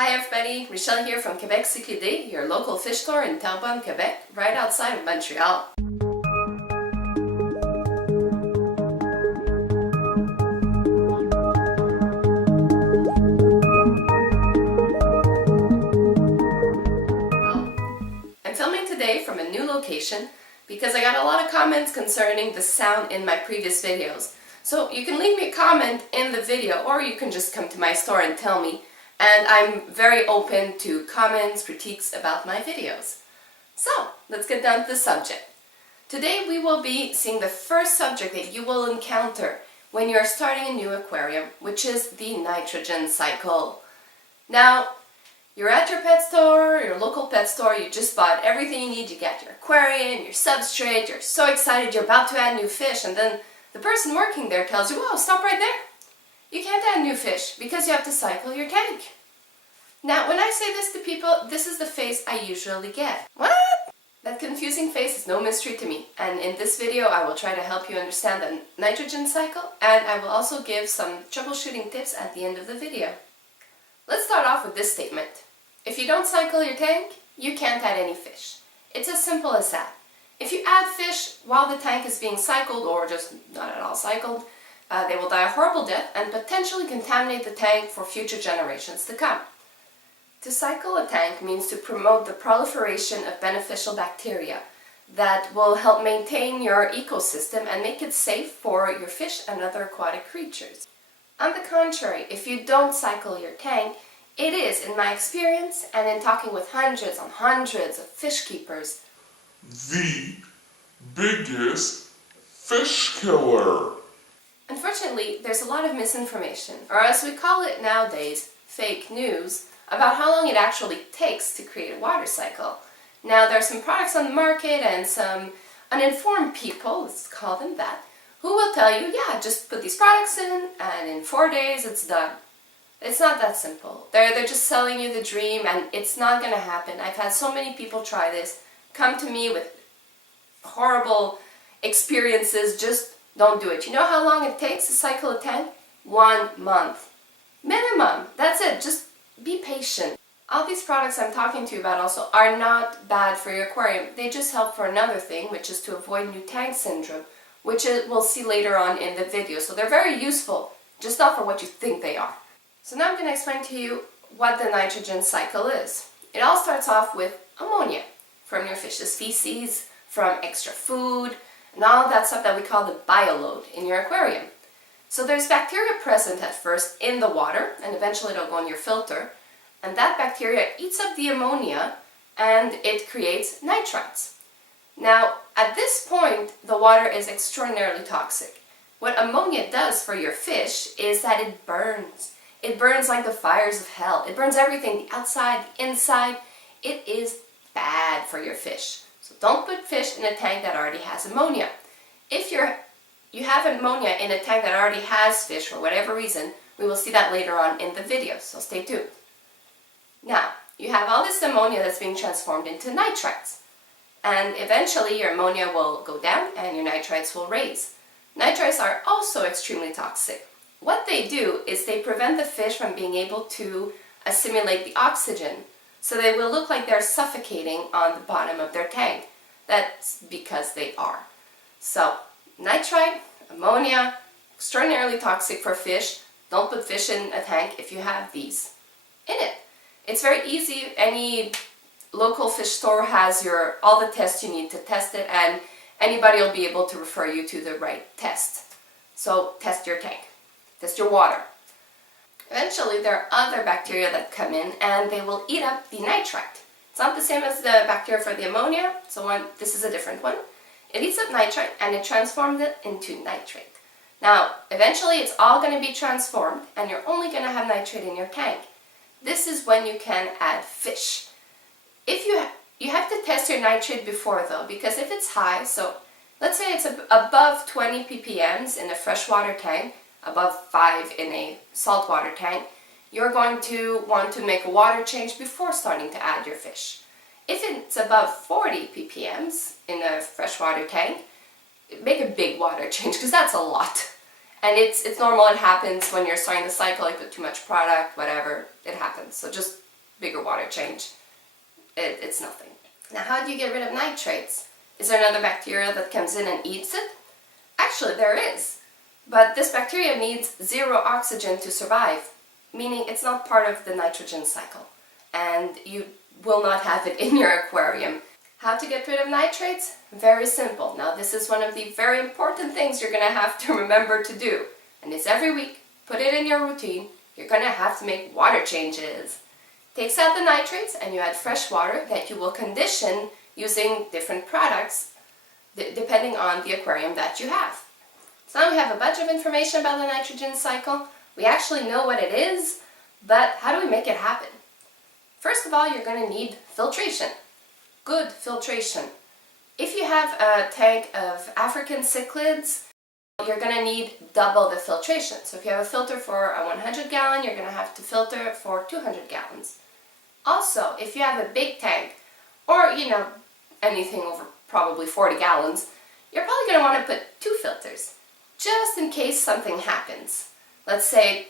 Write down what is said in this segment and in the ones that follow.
Hi everybody, Michelle here from Quebec CICHLIDS, your local fish store in Terrebonne, Quebec, right outside of Montreal. I'm filming today from a new location because I got a lot of comments concerning the sound in my previous videos. So you can leave me a comment in the video or you can just come to my store and tell me. And I'm very open to comments, critiques about my videos. So, let's get down to the subject. Today we will be seeing the first subject that you will encounter when you're starting a new aquarium, which is the nitrogen cycle. Now, you're at your pet store, your local pet store, you just bought everything you need, you got your aquarium, your substrate, you're so excited, you're about to add new fish, and then the person working there tells you, "Whoa, stop right there. You can't add new fish because you have to cycle your tank." Now, when I say this to people, this is the face I usually get. What? That confusing face is no mystery to me, and in this video I will try to help you understand the nitrogen cycle, and I will also give some troubleshooting tips at the end of the video. Let's start off with this statement. If you don't cycle your tank, you can't add any fish. It's as simple as that. If you add fish while the tank is being cycled, or just not at all cycled, they will die a horrible death and potentially contaminate the tank for future generations to come. To cycle a tank means to promote the proliferation of beneficial bacteria that will help maintain your ecosystem and make it safe for your fish and other aquatic creatures. On the contrary, if you don't cycle your tank, it is, in my experience and in talking with hundreds on hundreds of fish keepers, the biggest fish killer. Unfortunately, there's a lot of misinformation, or as we call it nowadays, fake news, about how long it actually takes to create a water cycle. Now, there are some products on the market and some uninformed people, let's call them that, who will tell you, yeah, just put these products in and in 4 days it's done. It's not that simple. They're just selling you the dream and it's not going to happen. I've had so many people try this, come to me with horrible experiences. Just don't do it. You know how long it takes to cycle a tank? 1 month. Minimum. That's it. Just be patient. All these products I'm talking to you about also are not bad for your aquarium. They just help for another thing, which is to avoid new tank syndrome, which we'll see later on in the video. So they're very useful, just not for what you think they are. So now I'm going to explain to you what the nitrogen cycle is. It all starts off with ammonia from your fish's feces, from extra food, and all that stuff that we call the bioload in your aquarium. So there's bacteria present at first in the water, and eventually it'll go in your filter, and that bacteria eats up the ammonia and it creates nitrites. Now, at this point, the water is extraordinarily toxic. What ammonia does for your fish is that it burns. It burns like the fires of hell. It burns everything, the outside, the inside. It is bad for your fish. So don't put fish in a tank that already has ammonia. If you have ammonia in a tank that already has fish for whatever reason, we will see that later on in the video, so stay tuned. Now, you have all this ammonia that's being transformed into nitrites. And eventually your ammonia will go down and your nitrites will raise. Nitrites are also extremely toxic. What they do is they prevent the fish from being able to assimilate the oxygen. So they will look like they're suffocating on the bottom of their tank. That's because they are. So, nitrite, ammonia, extraordinarily toxic for fish. Don't put fish in a tank if you have these in it. It's very easy. Any local fish store has all the tests you need to test it, and anybody will be able to refer you to the right test. So test your tank. Test your water. Eventually there are other bacteria that come in and they will eat up the nitrite. It's not the same as the bacteria for the ammonia, so this is a different one. It eats up nitrite and it transforms it into nitrate. Now, eventually it's all going to be transformed and you're only going to have nitrate in your tank. This is when you can add fish. If you have to test your nitrate before though, because if it's high, so let's say it's above 20 ppms in a freshwater tank, above 5 in a saltwater tank, you're going to want to make a water change before starting to add your fish. If it's above 40 ppms in a freshwater tank, make a big water change because that's a lot. And it's normal, it happens when you're starting the cycle, you put too much product, whatever, it happens. So just bigger water change. It's nothing. Now, how do you get rid of nitrates? Is there another bacteria that comes in and eats it? Actually, there is. But this bacteria needs 0 oxygen to survive, meaning it's not part of the nitrogen cycle. And you will not have it in your aquarium. How to get rid of nitrates? Very simple. Now, this is one of the very important things you're going to have to remember to do. And it's every week. Put it in your routine. You're going to have to make water changes. Takes out the nitrates and you add fresh water that you will condition using different products depending on the aquarium that you have. So now we have a bunch of information about the nitrogen cycle. We actually know what it is, but how do we make it happen? First of all, you're going to need filtration. Good filtration. If you have a tank of African cichlids, you're going to need double the filtration. So if you have a filter for a 100 gallon, you're going to have to filter for 200 gallons. Also, if you have a big tank, or anything over probably 40 gallons, you're probably going to want to put 2 filters, just in case something happens. Let's say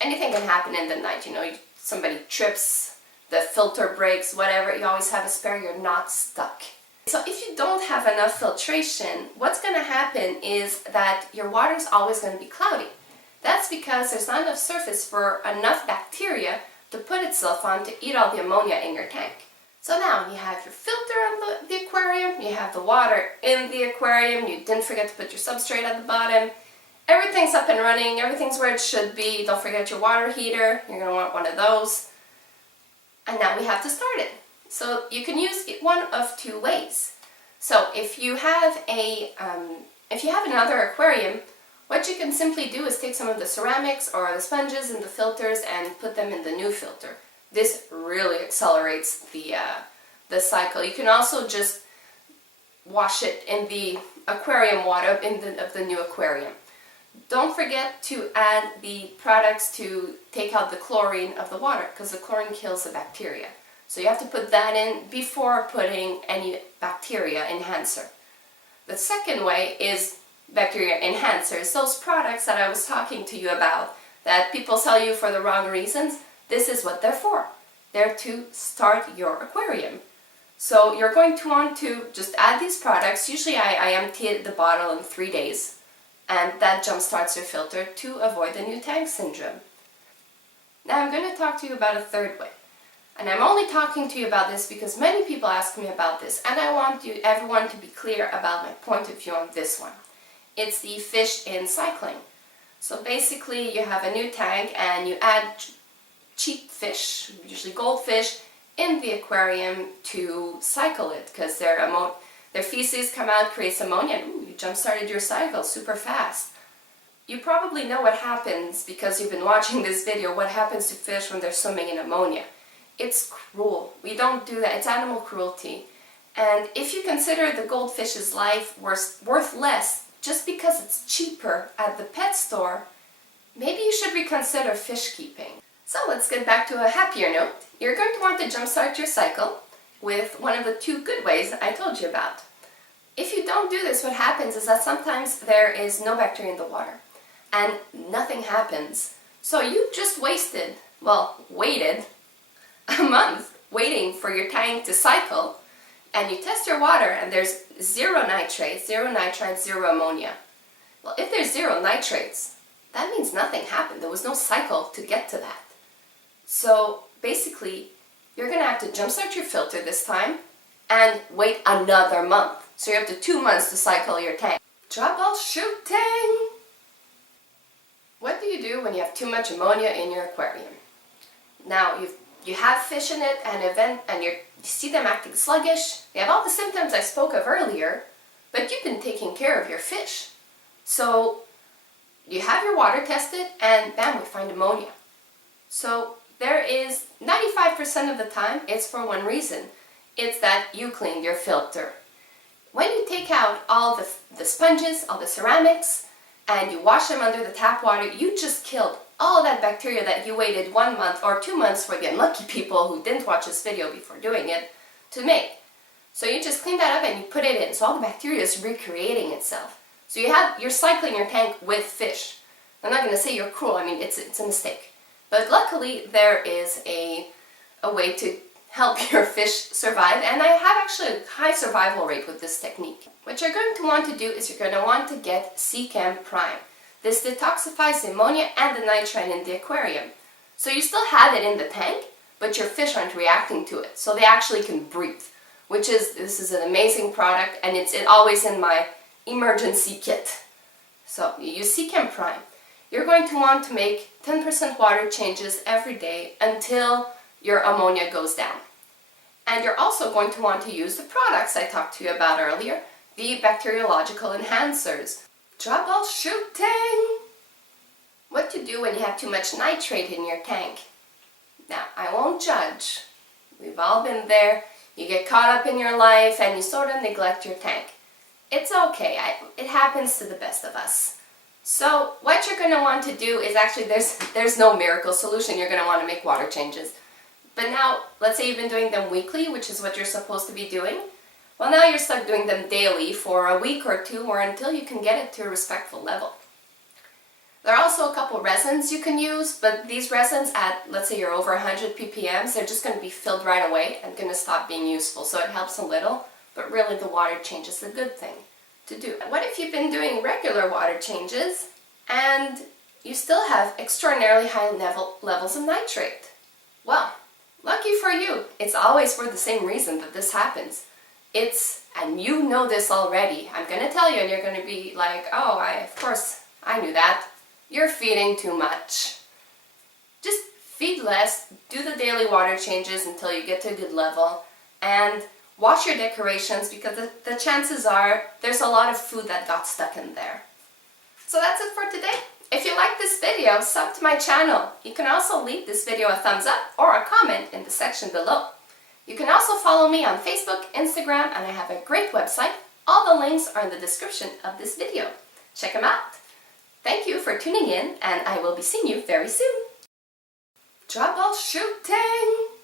anything can happen in the night, somebody trips, the filter breaks, whatever, you always have a spare, you're not stuck. So if you don't have enough filtration, what's going to happen is that your water is always going to be cloudy. That's because there's not enough surface for enough bacteria to put itself on to eat all the ammonia in your tank. So now you have your filter on the aquarium, you have the water in the aquarium, you didn't forget to put your substrate at the bottom, everything's up and running, everything's where it should be. Don't forget your water heater, you're going to want one of those. And now we have to start it. So you can use it one of 2 ways. So if you have another aquarium, what you can simply do is take some of the ceramics or the sponges and the filters and put them in the new filter. This really accelerates the cycle. You can also just wash it in the aquarium water of the new aquarium. Don't forget to add the products to take out the chlorine of the water, because the chlorine kills the bacteria. So you have to put that in before putting any bacteria enhancer. The second way is bacteria enhancers, those products that I was talking to you about that people sell you for the wrong reasons. This is what they're for. They're to start your aquarium. So you're going to want to just add these products. Usually I empty the bottle in 3 days, and that jump starts your filter to avoid the new tank syndrome. Now I'm going to talk to you about a third way. And I'm only talking to you about this because many people ask me about this, and I want everyone to be clear about my point of view on this one. It's the fish in cycling. So basically you have a new tank and you add cheap fish, usually goldfish, in the aquarium to cycle it, because their feces come out, creates ammonia, and you jump-started your cycle super fast. You probably know what happens, because you've been watching this video, what happens to fish when they're swimming in ammonia. It's cruel. We don't do that. It's animal cruelty. And if you consider the goldfish's life worth less just because it's cheaper at the pet store, maybe you should reconsider fish keeping. So let's get back to a happier note. You're going to want to jumpstart your cycle with one of the 2 good ways I told you about. If you don't do this, what happens is that sometimes there is no bacteria in the water and nothing happens. So you just waited a month waiting for your tank to cycle, and you test your water and there's 0 nitrates, 0 nitrites, 0 ammonia. Well, if there's 0 nitrates, that means nothing happened. There was no cycle to get to that. So basically, you're going to have to jumpstart your filter this time and wait another month. So you're up to 2 months to cycle your tank. Troubleshooting! What do you do when you have too much ammonia in your aquarium? Now, you have fish in it and you see them acting sluggish. They have all the symptoms I spoke of earlier, but you've been taking care of your fish. So you have your water tested and bam, we find ammonia. So there is 95% of the time it's for one reason. It's that you cleaned your filter. When you take out all the sponges, all the ceramics, and you wash them under the tap water, you just killed all that bacteria that you waited 1 month or 2 months for the unlucky people who didn't watch this video before doing it to make. So you just clean that up and you put it in. So all the bacteria is recreating itself. So you're cycling your tank with fish. I'm not going to say you're cruel. I mean, it's a mistake. But luckily there is a a way to help your fish survive, and I have actually a high survival rate with this technique. What you're going to want to do is you're going to want to get CChem Prime. This detoxifies the ammonia and the nitrate in the aquarium. So you still have it in the tank, but your fish aren't reacting to it, so they actually can breathe. This is an amazing product, and it's always in my emergency kit. So you use CChem Prime. You're going to want to make 10% water changes every day until your ammonia goes down. And you're also going to want to use the products I talked to you about earlier, the bacteriological enhancers. Troubleshooting! What to do when you have too much nitrate in your tank. Now, I won't judge. We've all been there. You get caught up in your life and you sort of neglect your tank. It's okay. It happens to the best of us. So what you're going to want to do is actually, there's no miracle solution. You're going to want to make water changes. But now, let's say you've been doing them weekly, which is what you're supposed to be doing. Well, now you're stuck doing them daily for a week or two, or until you can get it to a respectful level. There are also a couple resins you can use, but these resins at, let's say you're over 100 ppm, they're just going to be filled right away and going to stop being useful. So it helps a little, but really the water change is a good thing to do. What if you've been doing regular water changes and you still have extraordinarily high levels of nitrate? Well, lucky for you, it's always for the same reason that this happens. And you know this already. I'm going to tell you and you're going to be like, oh, of course, I knew that. You're feeding too much. Just feed less, do the daily water changes until you get to a good level, and wash your decorations because the chances are there's a lot of food that got stuck in there. So that's it for today. If you like this video, sub to my channel. You can also leave this video a thumbs up or a comment in the section below. You can also follow me on Facebook, Instagram, and I have a great website. All the links are in the description of this video. Check them out. Thank you for tuning in, and I will be seeing you very soon. Troubleshooting!